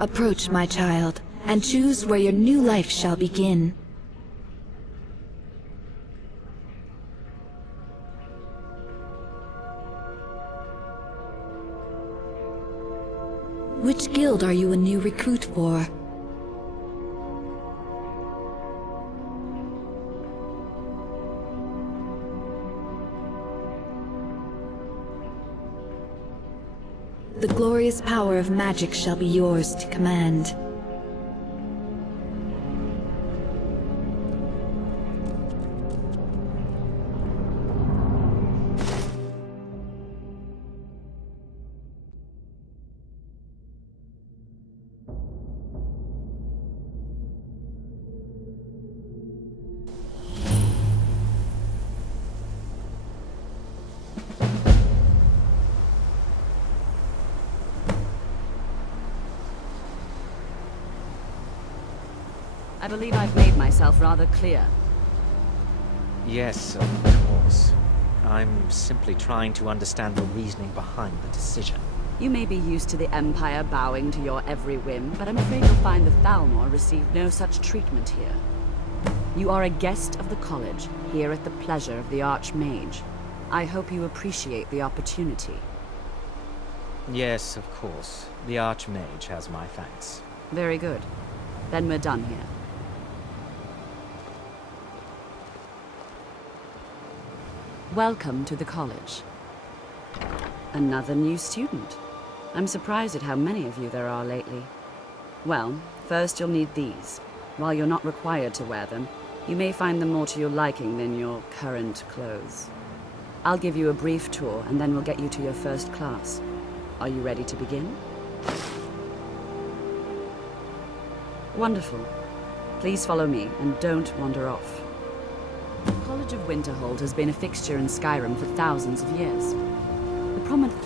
Approach, my child, and choose where your new life shall begin. Which guild are you a new recruit for? The glorious power of magic shall be yours to command. I believe I've made myself rather clear. Yes, of course. I'm simply trying to understand the reasoning behind the decision. You may be used to the Empire bowing to your every whim, but I'm afraid you'll find the Thalmor received no such treatment here. You are a guest of the college, here at the pleasure of the Archmage. I hope you appreciate the opportunity. Yes, of course. The Archmage has my thanks. Very good. Then we're done here. Welcome to the college. Another new student. I'm surprised at how many of you there are lately. Well, first you'll need these. While you're not required to wear them, you may find them more to your liking than your current clothes. I'll give you a brief tour, and then we'll get you to your first class. Are you ready to begin? Wonderful. Please follow me, and don't wander off. The College of Winterhold has been a fixture in Skyrim for thousands of years. The prominent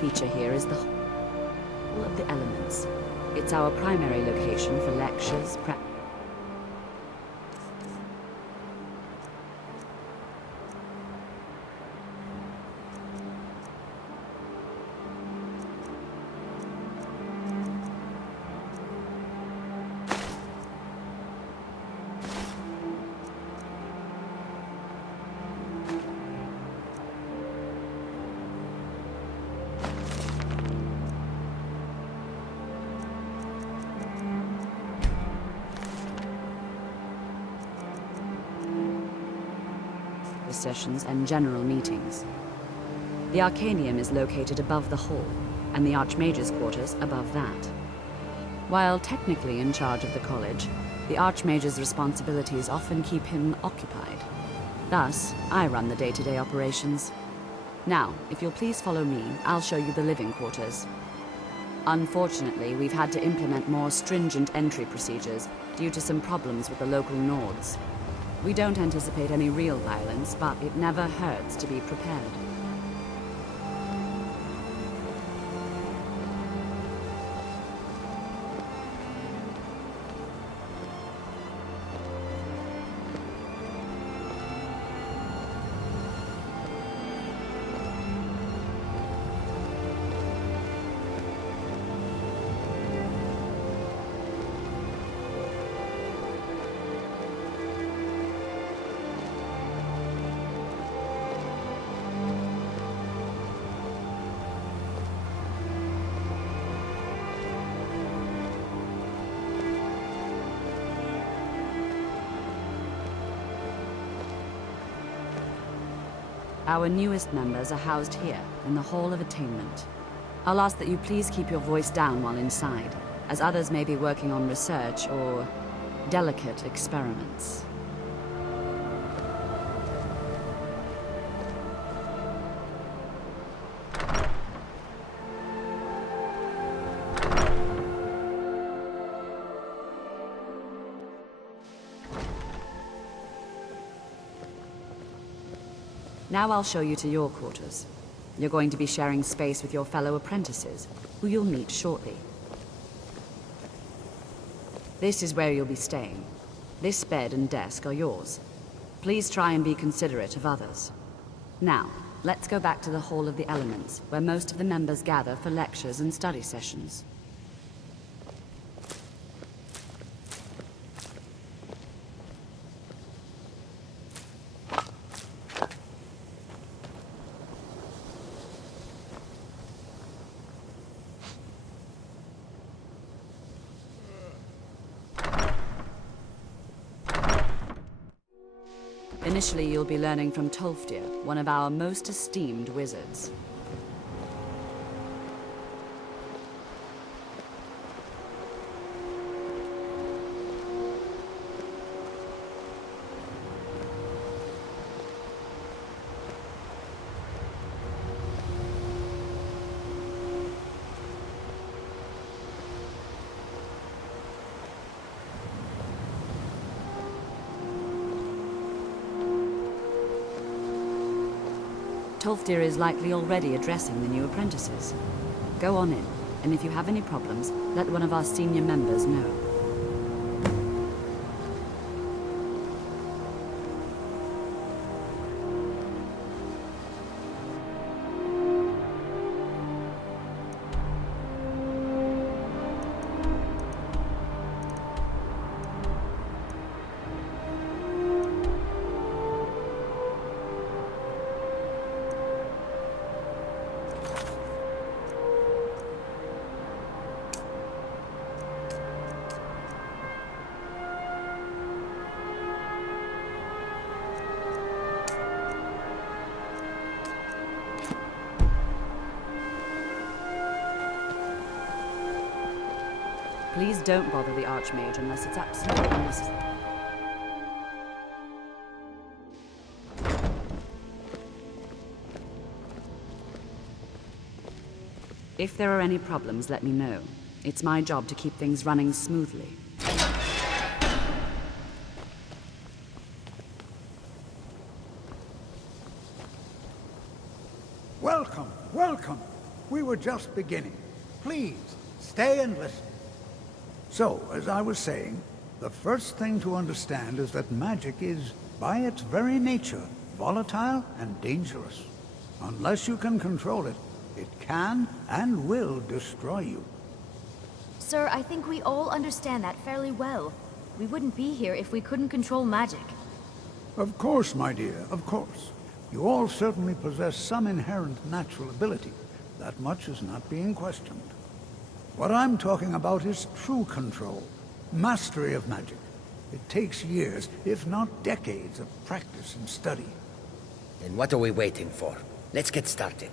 feature here is the Hall of the Elements. It's our primary location for lectures, sessions and general meetings. The Arcanium is located above the hall, and the Archmage's quarters above that. While technically in charge of the college, the Archmage's responsibilities often keep him occupied. Thus, I run the day-to-day operations. Now, if you'll please follow me, I'll show you the living quarters. Unfortunately, we've had to implement more stringent entry procedures due to some problems with the local Nords. We don't anticipate any real violence, but it never hurts to be prepared. Our newest members are housed here, in the Hall of Attainment. I'll ask that you please keep your voice down while inside, as others may be working on research or delicate experiments. Now I'll show you to your quarters. You're going to be sharing space with your fellow apprentices, who you'll meet shortly. This is where you'll be staying. This bed and desk are yours. Please try and be considerate of others. Now, let's go back to the Hall of the Elements, where most of the members gather for lectures and study sessions. Initially, you'll be learning from Tolfdir, one of our most esteemed wizards. Tolfdir is likely already addressing the new apprentices. Go on in, and if you have any problems, let one of our senior members know. Please don't bother the Archmage unless it's absolutely necessary. If there are any problems, let me know. It's my job to keep things running smoothly. Welcome, welcome. We were just beginning. Please, stay and listen. So, as I was saying, the first thing to understand is that magic is, by its very nature, volatile and dangerous. Unless you can control it, it can and will destroy you. Sir, I think we all understand that fairly well. We wouldn't be here if we couldn't control magic. Of course, my dear, of course. You all certainly possess some inherent natural ability. That much is not being questioned. What I'm talking about is true control, mastery of magic. It takes years, if not decades, of practice and study. Then what are we waiting for? Let's get started.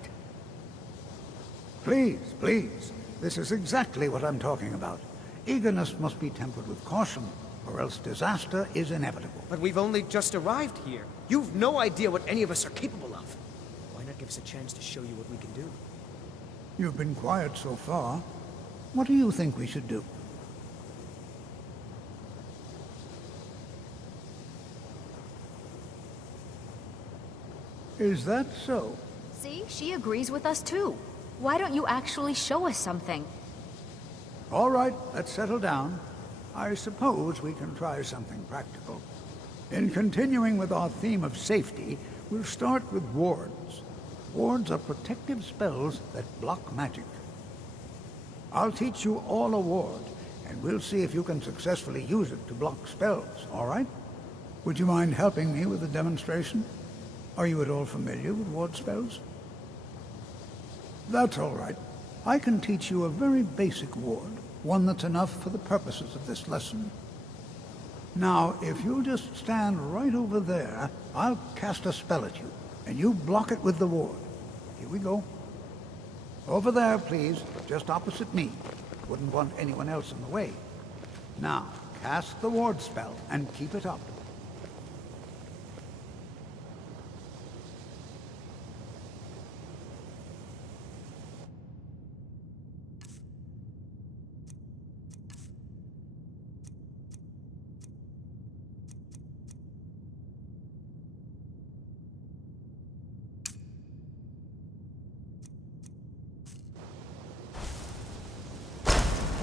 Please, please. This is exactly what I'm talking about. Eagerness must be tempered with caution, or else disaster is inevitable. But we've only just arrived here. You've no idea what any of us are capable of. Why not give us a chance to show you what we can do? You've been quiet so far. What do you think we should do? Is that so? See, she agrees with us too. Why don't you actually show us something? All right, let's settle down. I suppose we can try something practical. In continuing with our theme of safety, we'll start with wards. Wards are protective spells that block magic. I'll teach you all a ward, and we'll see if you can successfully use it to block spells, all right? Would you mind helping me with the demonstration? Are you at all familiar with ward spells? That's all right. I can teach you a very basic ward, one that's enough for the purposes of this lesson. Now, if you'll just stand right over there, I'll cast a spell at you, and you block it with the ward. Here we go. Over there, please, just opposite me. Wouldn't want anyone else in the way. Now, cast the ward spell, and keep it up.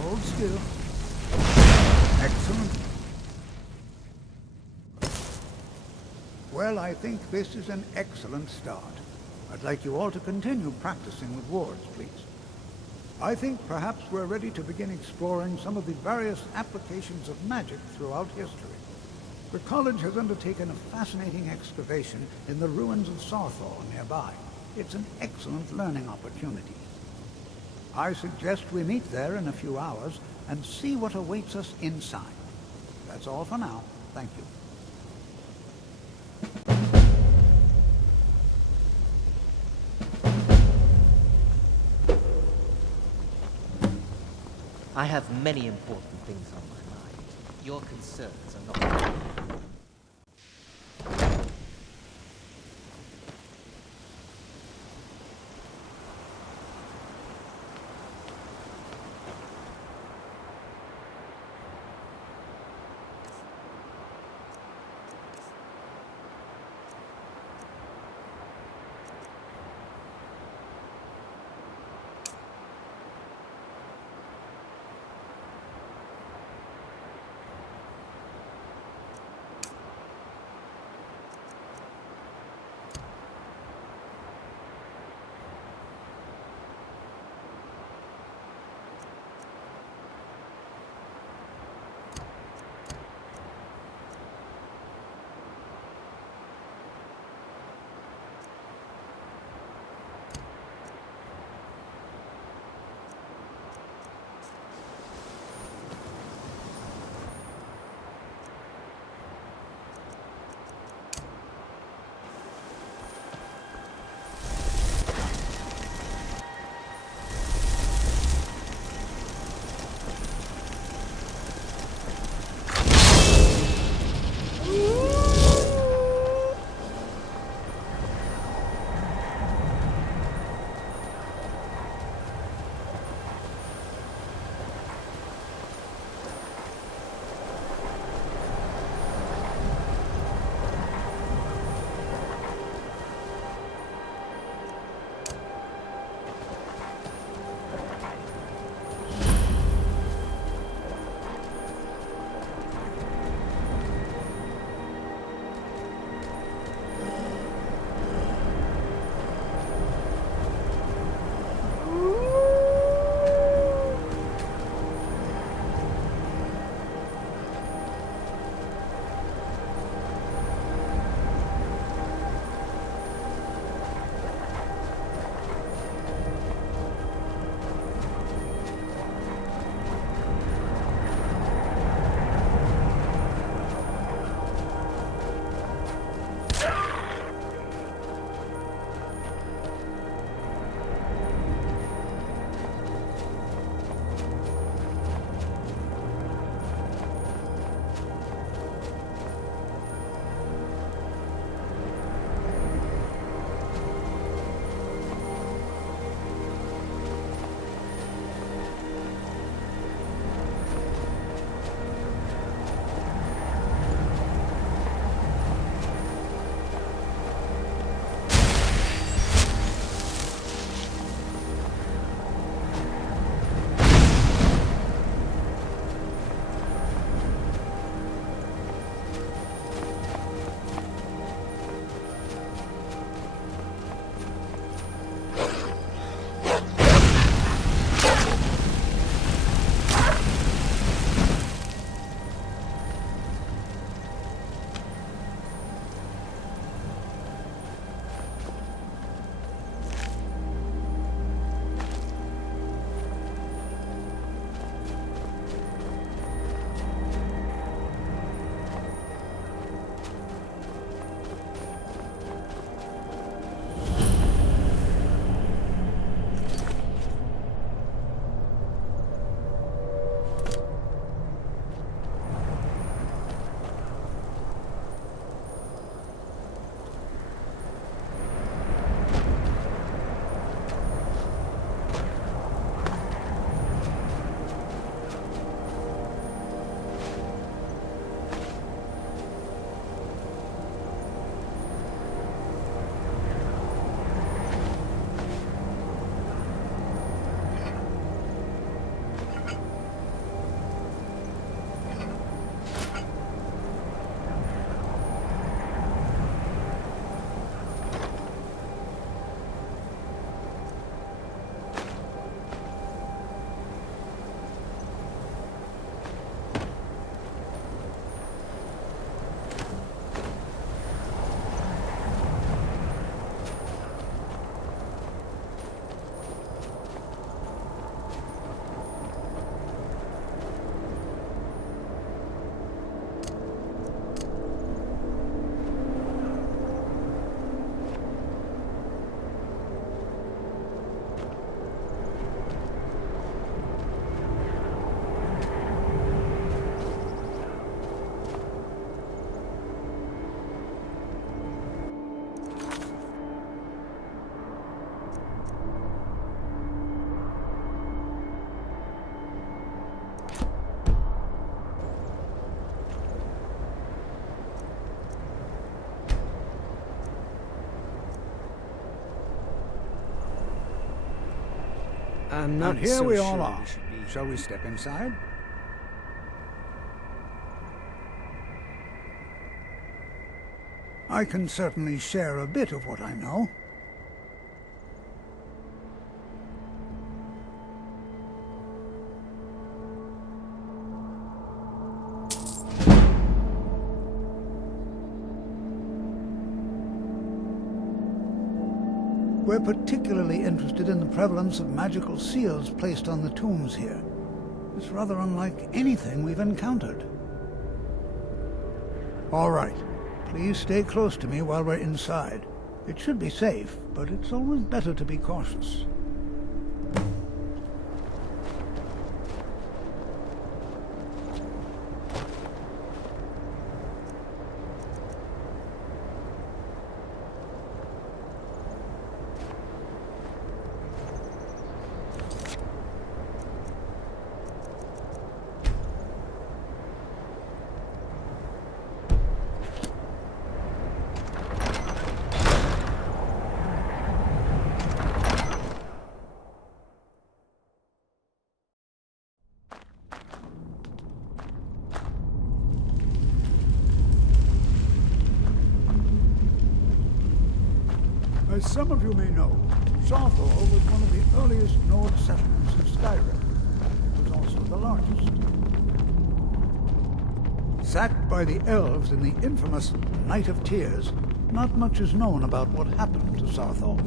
Hold still. Excellent. Well, I think this is an excellent start. I'd like you all to continue practicing with wards, please. I think perhaps we're ready to begin exploring some of the various applications of magic throughout history. The college has undertaken a fascinating excavation in the ruins of Sarthor nearby. It's an excellent learning opportunity. I suggest we meet there in a few hours and see what awaits us inside. That's all for now. Thank you. I have many important things on my mind. Your concerns are not... I'm not And here so we sure all are. we should be... Shall we step inside? I can certainly share a bit of what I know. We're particularly interested in the prevalence of magical seals placed on the tombs here. It's rather unlike anything we've encountered. All right. Please stay close to me while we're inside. It should be safe, but it's always better to be cautious. As some of you may know, Sawthor was one of the earliest Nord settlements of Skyrim. It was also the largest. Sacked by the elves in the infamous Night of Tears, not much is known about what happened to Sawthor.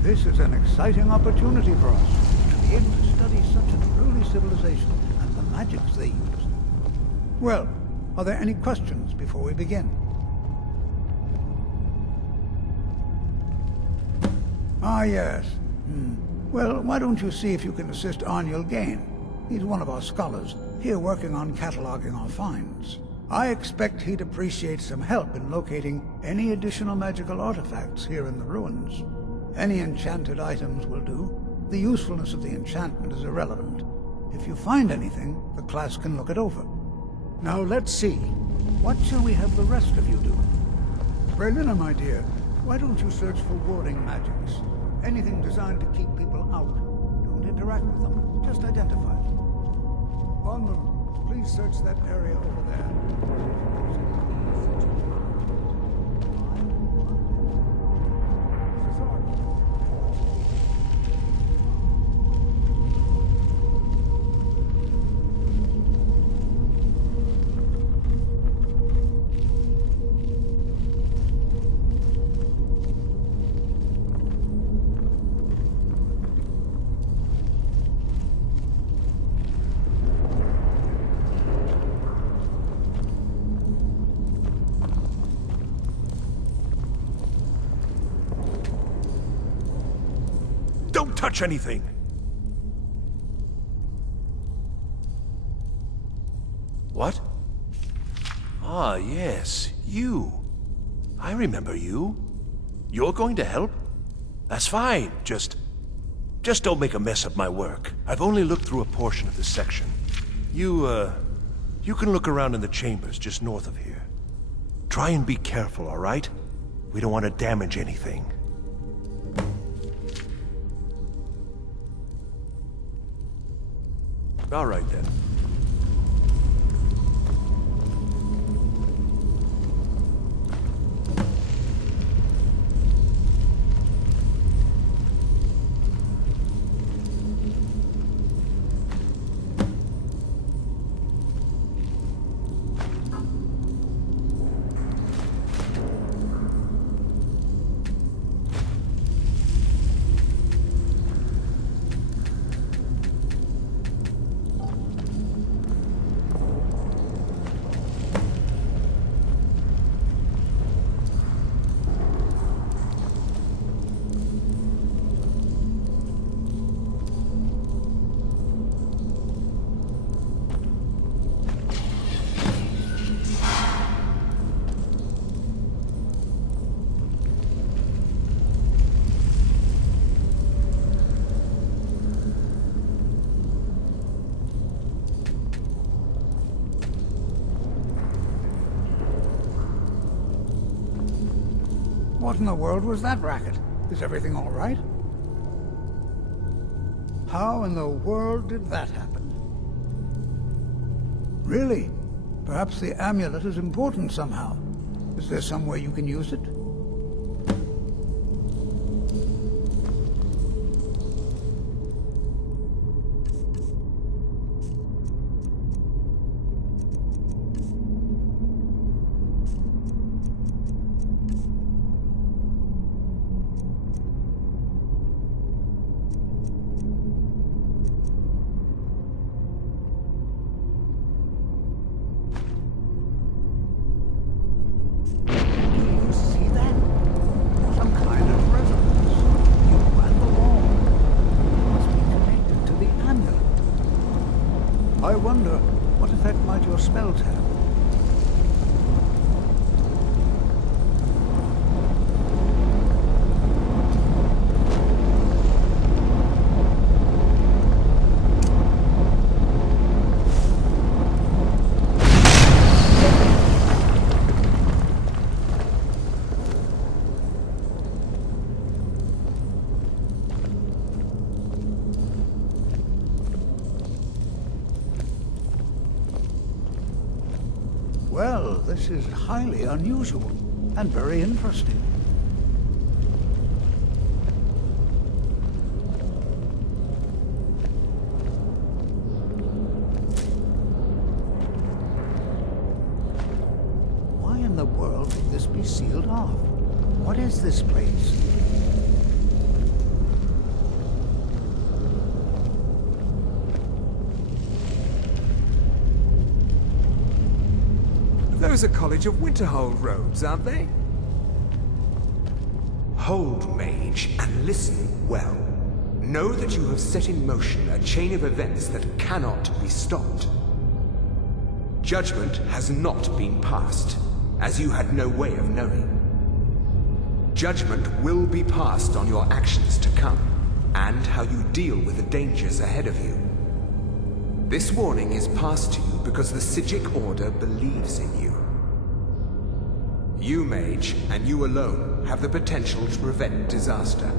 This is an exciting opportunity for us to be able to study such an early civilization and the magics they used. Well, are there any questions before we begin? Ah, yes. Well, why don't you see if you can assist Arniel Gain? He's one of our scholars, here working on cataloging our finds. I expect he'd appreciate some help in locating any additional magical artifacts here in the ruins. Any enchanted items will do. The usefulness of the enchantment is irrelevant. If you find anything, the class can look it over. Now let's see. What shall we have the rest of you do? Berlina, my dear, why don't you search for warding magics? Anything designed to keep people out. Don't interact with them, just identify them. Onward, please search that area over there. Don't touch anything! What? Ah, yes, you. I remember you. You're going to help? That's fine, just don't make a mess of my work. I've only looked through a portion of this section. You can look around in the chambers just north of here. Try and be careful, all right? We don't want to damage anything. All right, then. What in the world was that racket? Is everything all right? How in the world did that happen? Really? Perhaps the amulet is important somehow. Is there some way you can use it? I wonder, what effect might your spells have? Well, this is highly unusual and very interesting. Why in the world would this be sealed off? What is this place? Those are College of Winterhold robes, aren't they? Hold, mage, and listen well. Know that you have set in motion a chain of events that cannot be stopped. Judgment has not been passed, as you had no way of knowing. Judgment will be passed on your actions to come, and how you deal with the dangers ahead of you. This warning is passed to you because the Psijic Order believes in you. You, mage, and you alone, have the potential to prevent disaster.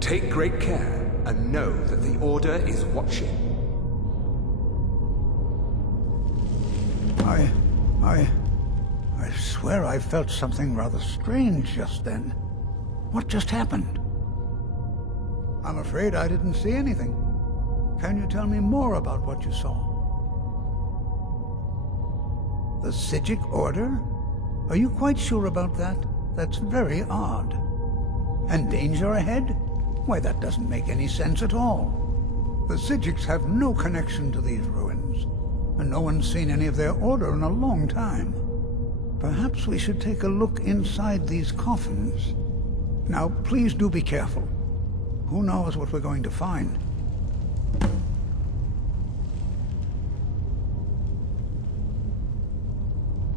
Take great care, and know that the Order is watching. I swear I felt something rather strange just then. What just happened? I'm afraid I didn't see anything. Can you tell me more about what you saw? The Psijic Order? Are you quite sure about that? That's very odd. And danger ahead? Why, that doesn't make any sense at all. The Psijics have no connection to these ruins, and no one's seen any of their order in a long time. Perhaps we should take a look inside these coffins. Now, please do be careful. Who knows what we're going to find?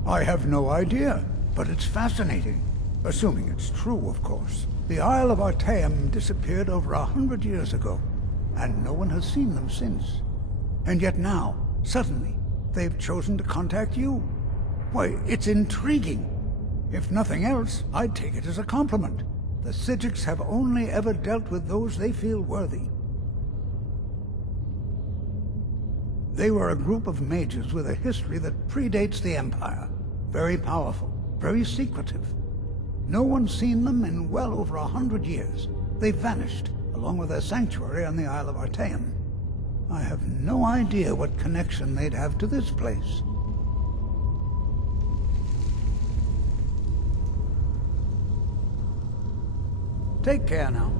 I have no idea, but it's fascinating. Assuming it's true, of course. The Isle of Artaeum disappeared over 100 years ago, and no one has seen them since. And yet now, suddenly, they've chosen to contact you. Why, it's intriguing. If nothing else, I'd take it as a compliment. The Psijics have only ever dealt with those they feel worthy. They were a group of mages with a history that predates the Empire. Very powerful, very secretive. No one's seen them in well over 100 years. They vanished, along with their sanctuary on the Isle of Artaeum. I have no idea what connection they'd have to this place. Take care now.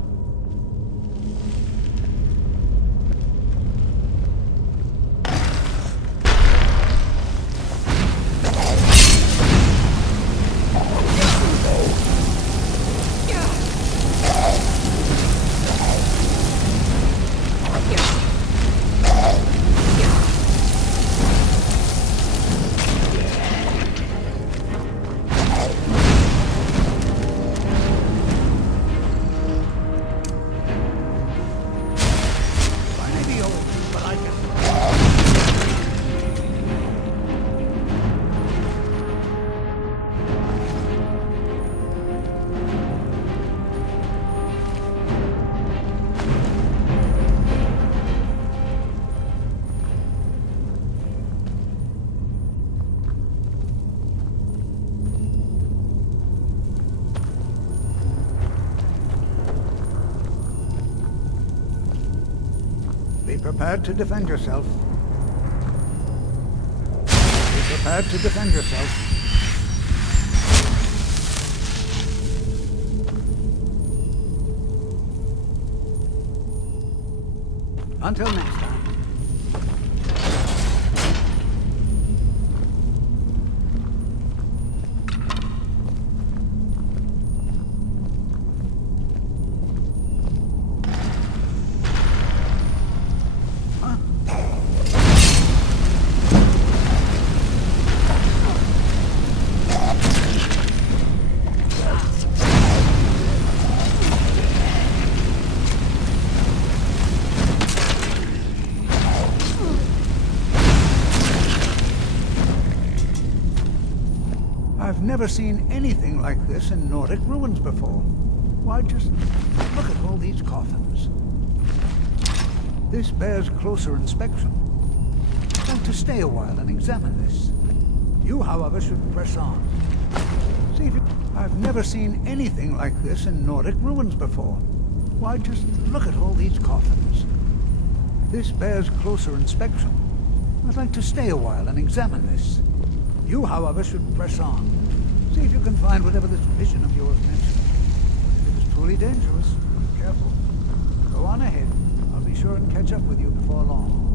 Be prepared to defend yourself. Be prepared to defend yourself. Until next time. I've never seen anything like this in Nordic ruins before. Why, just look at all these coffins. This bears closer inspection. I'd like to stay a while and examine this. You, however, should press on. See if you... I've never seen anything like this in Nordic ruins before. Why, just look at all these coffins. This bears closer inspection. I'd like to stay a while and examine this. You, however, should press on. See if you can find whatever this vision of yours mentioned. If it is truly dangerous, be careful. Go on ahead. I'll be sure and catch up with you before long.